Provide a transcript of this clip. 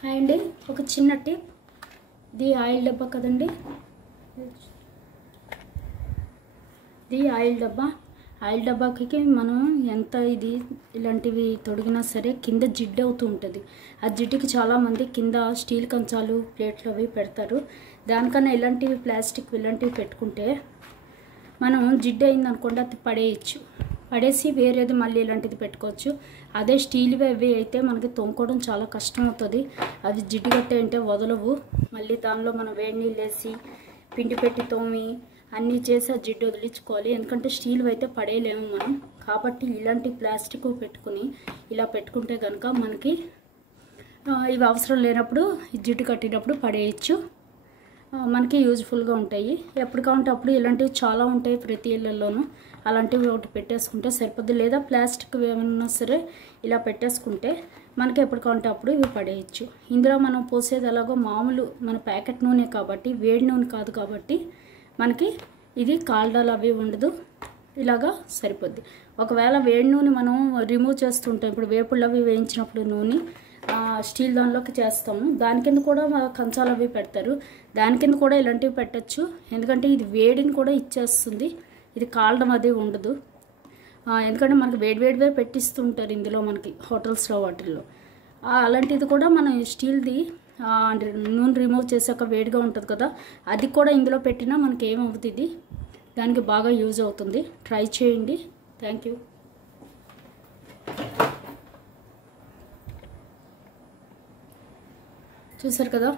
Hi అండి, ఒక చిన్న టిప్. ఇది ఆయిల్ డబ్బా కదండి. ఇది ఆయిల్ డబ్బాకి మనం ఎంత ఇలాంటివి తొడిగినా సరే కింద జిడ్డు అవుతూ ఉంటుంది. ఆ జిడ్డుకి చాలామంది కింద స్టీల్ కంచాలు ప్లేట్లు అవి పెడతారు. దానికన్నా ఇలాంటివి ప్లాస్టిక్ ఇలాంటివి పెట్టుకుంటే మనం జిడ్డు అయిందనుకోండి అది పడేసి వేరేది మళ్ళీ ఇలాంటిది పెట్టుకోవచ్చు. అదే స్టీల్వి అవి అయితే మనకి తోముకోవడం చాలా కష్టం అవుతుంది. అవి జిడ్డు గట్టే అంటే వదలవు. మళ్ళీ దానిలో మనం వేడి నీళ్ళు వేసి పిండి పెట్టి తోమి అన్నీ చేసి ఆ జిడ్డు వదిలించుకోవాలి. ఎందుకంటే స్టీల్వి అయితే పడేయలేము మనం. కాబట్టి ఇలాంటి ప్లాస్టిక్ పెట్టుకుని ఇలా పెట్టుకుంటే కనుక మనకి ఇవి అవసరం లేనప్పుడు జిడ్డు కట్టినప్పుడు పడేయచ్చు. మనకి యూజ్ఫుల్గా ఉంటాయి. ఎప్పుడు కావాలంటే అప్పుడు ఇలాంటివి చాలా ఉంటాయి ప్రతి ఇళ్ళల్లోనూ. అలాంటివి ఒకటి పెట్టేసుకుంటే సరిపోద్ది. లేదా ప్లాస్టిక్ ఏమైనా సరే ఇలా పెట్టేసుకుంటే మనకి ఎప్పుడు కావాలంటే అప్పుడు ఇవి పడేయచ్చు. ఇందులో మనం పోసేది ఎలాగో మామూలు మన ప్యాకెట్ నూనె కాబట్టి, వేడి నూనె కాదు కాబట్టి మనకి ఇది కాల్డాలు అవి ఉండదు. ఇలాగా సరిపోద్ది. ఒకవేళ వేడి నూనె మనం రిమూవ్ చేస్తుంటాం. ఇప్పుడు వేపుళ్ళు అవి వేయించినప్పుడు నూనె స్టీల్ దానిలోకి చేస్తాము. దాని కింద కూడా కంచాలు అవి పెడతారు. దాని కింద కూడా ఇలాంటివి పెట్టచ్చు. ఎందుకంటే ఇది వేడిని కూడా ఇచ్చేస్తుంది. ఇది కాలడం అది ఉండదు. ఎందుకంటే మనకి వేడివే పెట్టిస్తుంటారు ఇందులో మనకి హోటల్స్లో వాటిల్లో. అలాంటిది కూడా మనం స్టీల్ది నూనె రిమూవ్ చేసాక వేడిగా ఉంటుంది కదా, అది కూడా ఇందులో పెట్టినా మనకి ఏమవుతుంది, దానికి బాగా యూజ్ అవుతుంది. ట్రై చేయండి. Thank you. చూసారు కదా.